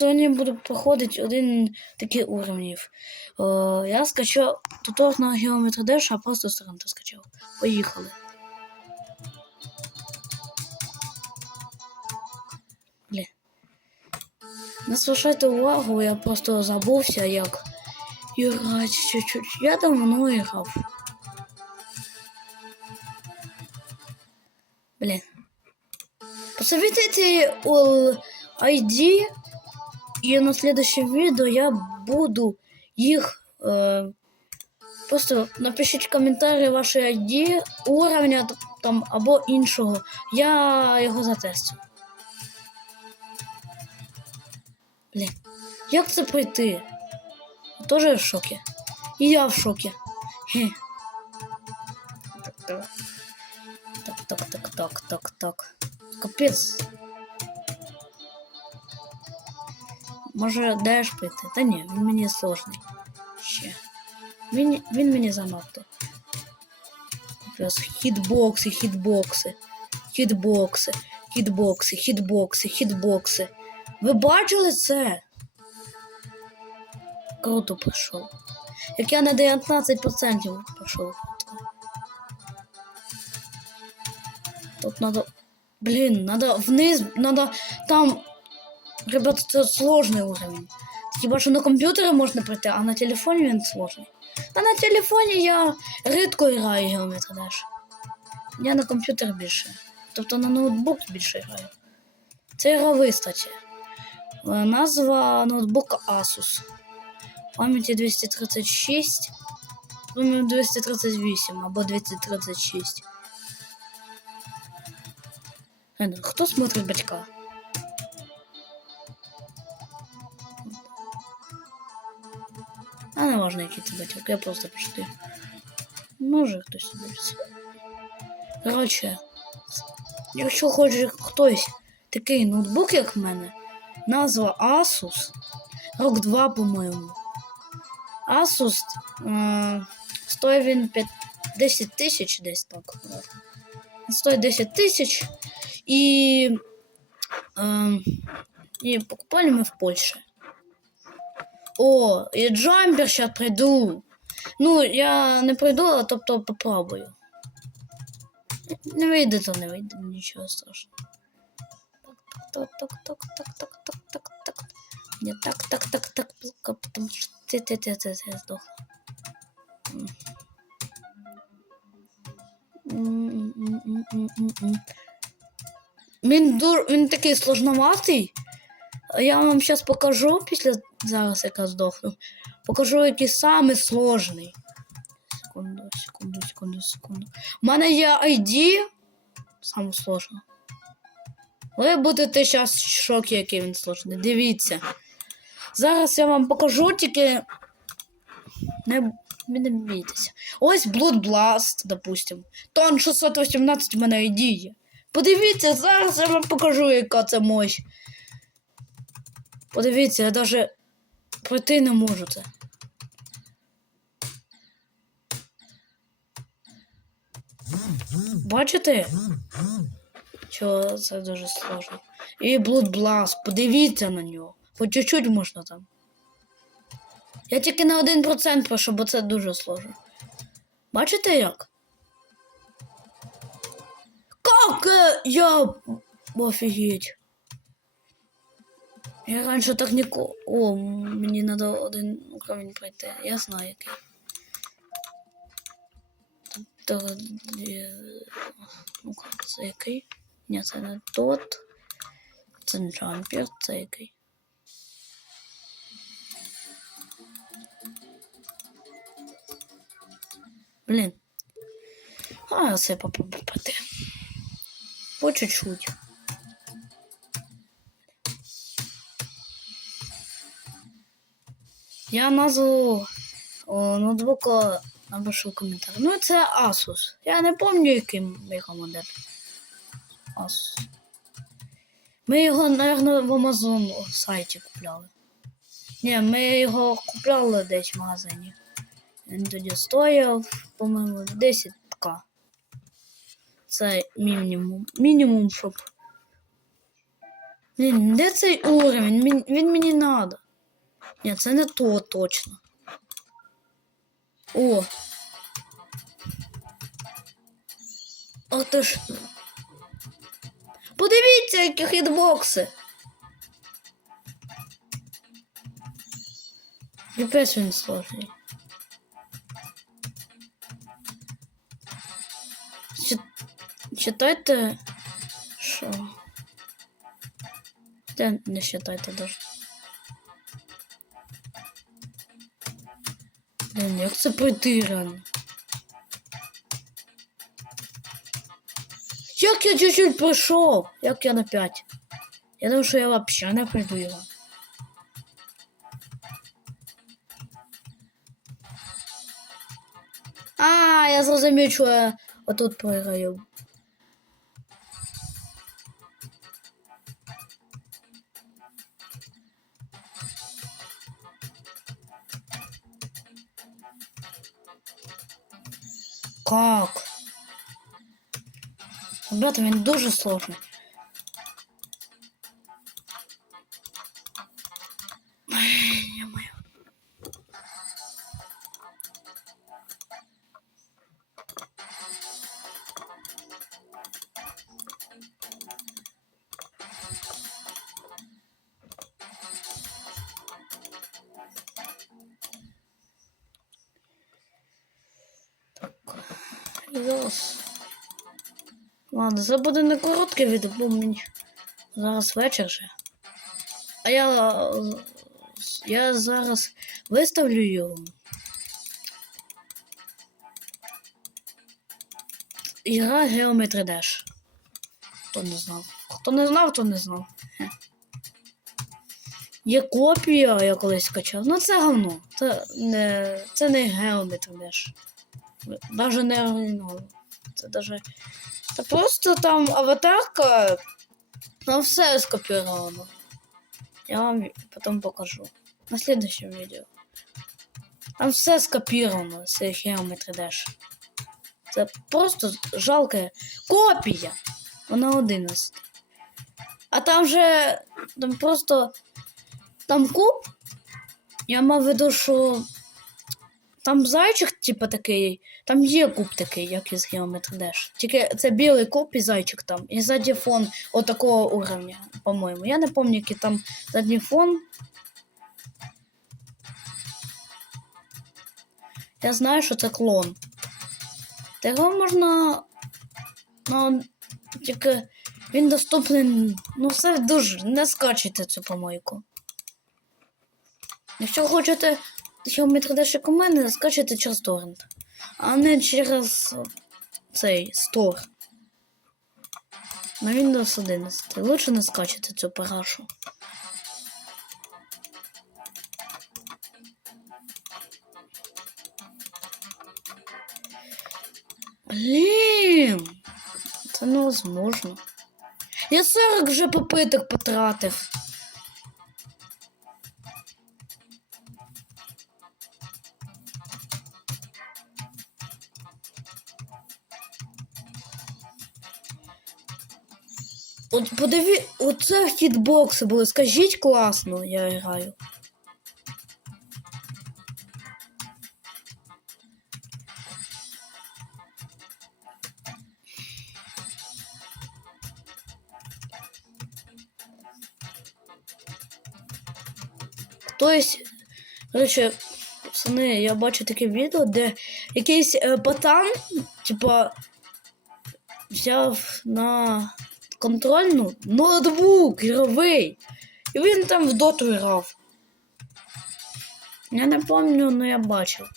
Сьогодні буду проходити один такий уровнів. Е, я скачав тутор на Geometry Dash, а просто торрента скачав. Поїхали. Блін. Не зважайте увагу, я просто забувся, як грати чуть-чуть. Я давно грав. Блін. Посоветуйте all ID, и на следующем видео я буду их э, просто напишіть коментарі ваші ID, уровня там або іншого. Я його затестю. Блін, як це пройти? Тоже в шокі. І я в шокі. Хе. Так, так, так, так, так, так, так. Капець. Може, деш прийти? Та ні, він мені сложний. Ще. Він, він мені занадто. Плюс хітбокси, хітбокси, хітбокси, хітбокси, хітбокси, хітбокси. Ви бачили це? Круто пройшов. Як я на 19% пройшов. Тут надо... Блин, надо вниз, надо там... Ребята, це сложний уровень. Хіба що на комп'ютері можна пройти, а на телефоні він сложний. А на телефоні я рідко граю Geometry Dash. Я на комп'ютері більше. Тобто на ноутбук більше граю. Це ігровий, статі. Е, Назва ноутбука Asus. Пам'яті 236. Думаю, 238 або 236. Е, Хто смотрить батька? Не важно, який це батьок, я просто пошти. Може хтось дивиться. Коротше, якщо хоче хтось такий ноутбук, як в мене, назва Asus, рок 2, по-моєму. Asus е, стоїть він 5, 10 тисяч десь так. Стоїть 10 тисяч і, е, і покупали ми в Польщі. О, і джампер ще прийду. Ну, я не прийду, а тобто попробую. Не вийде, то не вийде, нічого страшного. Так, так, так, так, так, так, так, так, так. Не так, так, так, так, так, потому. М. М, м, м, м, м, м. Він, дур... він такий сложноватий. Я вам зараз покажу після зараз, як я здохну. Покажу, який самий сложний. Секунду, секунду, секунду, секунду. У мене є ID. Саме сложно. Ви будете зараз в шокі, який він сложний. Дивіться. Зараз я вам покажу, тільки. Не, не бійтеся. Ось Blood Blast, допустим. Тон 618 в мене ID є. Подивіться, зараз я вам покажу, яка це мощь. Подивіться, я навіть пройти не можу це. Бачите? Що це дуже сложно. І Blood Blast, подивіться на нього. Хоч чуть-чуть можна там. Я тільки на 1% прошу, бо це дуже сложно. Бачите як? Как е, я. Офігеть. Я раніше так ніколи. О, мені треба один уровень пройти. Я знаю який. Та. Ну как, це який? Ні, це не тот. Це не джампер, це який. Блін. А, це попробую пройти. По чуть-чуть. Я назву ноутбука напишу коментар. Ну, це Asus. Я не пам'ятаю, яким яка модель. Asus. Ми його, напевно, в Amazon сайті купляли. Ні, ми його купляли десь в магазині. Він тоді стояв, по-моєму, 10к. Це мінімум. Мінімум, щоб Блін, де цей уровень? Він, мені надо. Ні, це не то точно. О. Ох ти ж. Подивіться, які хітбокси. Піпець він сложний. Чи- Читайте. Що? Та не читайте даже. Блін, як це пройти рано? Як я чуть-чуть пройшов? Як я на 5? Я думаю, що я вообще не пройду його. А, я зрозумів, що я отут програю. Как? Ребята, мне дуже сложний. Зараз. Ладно, це буде не коротке відео, бо мені зараз вечір вже. А я. Я зараз виставлю його. Ігра Geometry Dash. Хто не знав. Хто не знав, то не знав. Є копія, я колись скачав. Ну це говно. Це не, це не Geometry Dash. Даже не оригінал. Це даже. Та просто там аватарка. Там все скопіровано. Я вам потім покажу. На следующем відео. Там все скопіровано з Geometry Dash. Це просто жалка копія. Вона 11. А там же. Там просто. Там куб. Я мав в виду, що там зайчик, типа такий, там є куб такий, як із Geometry Dash. Тільки це білий куб і зайчик там. І ззаді фон отакого уровня, по-моєму. Я не пам'ятаю, який там задній фон. Я знаю, що це клон. Та Його можна. Ну, тільки він доступний. Ну, все дуже. Не скачуйте цю помойку. Якщо хочете Geometry Dash мене, скачуйте через торрент, а не через цей стор. На Windows 11. Лучше не скачати цю парашу. Блін! Це невозможно. Я 40 вже попиток потратив. От подиві, оце хітбокси були. Скажіть класно, я граю. Тобто, коротше, пацани, я бачу таке відео, де якийсь е, пацан, типа, взяв на контрольну ноутбук ігровий. І він там в доту грав. Я не пам'ятаю, але я бачив.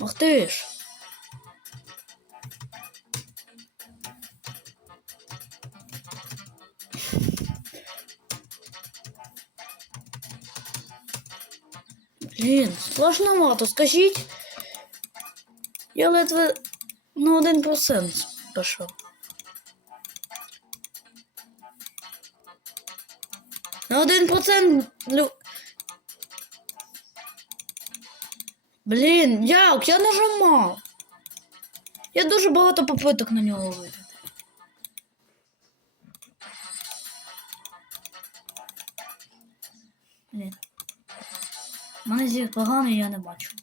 Ах ти ж. Блін, сложновато, скажіть. Я ледве на 1% пішов. На 1% лю... Блін, як? Я нажимав. Я дуже багато попиток на нього виграти. Зір поганий, я не бачу.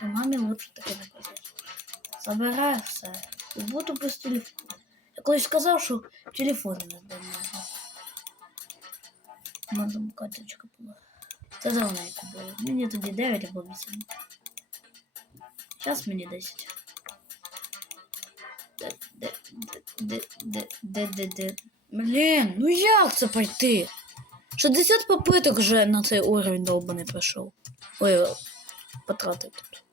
По мамі лучше таке не казати. Забирай все. І буду без телефону. Я колись сказав, що в телефоні не зберігаю. У мене там карточка була. Це давненько було. Мені тоді 9 або 8. Зараз мені 10. Де, де, де, де, де, де, де. Блін, ну як це пройти? 60 попиток вже на цей уровень довбаний пройшов. Ой, потратив тут.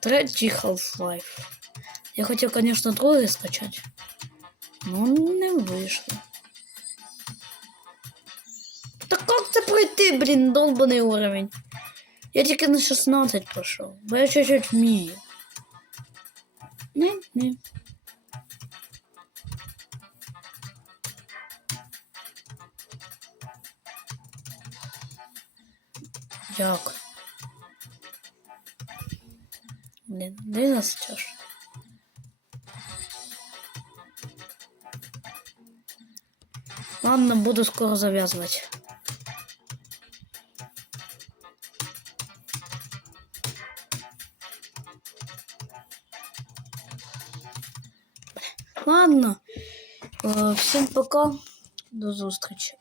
Третій Half-Life. Я хотів, конечно, другий скачати. Ну, не вийшло. Так як це пройти, блін, долбаний уровень? Я тільки на 16 пройшов, бо я чуть-чуть вмію. Ні, ні. Як? Блін, де нас чаш? Ладно, буду скоро завязывать. Ладно. Е, Всім пока. До зустрічі.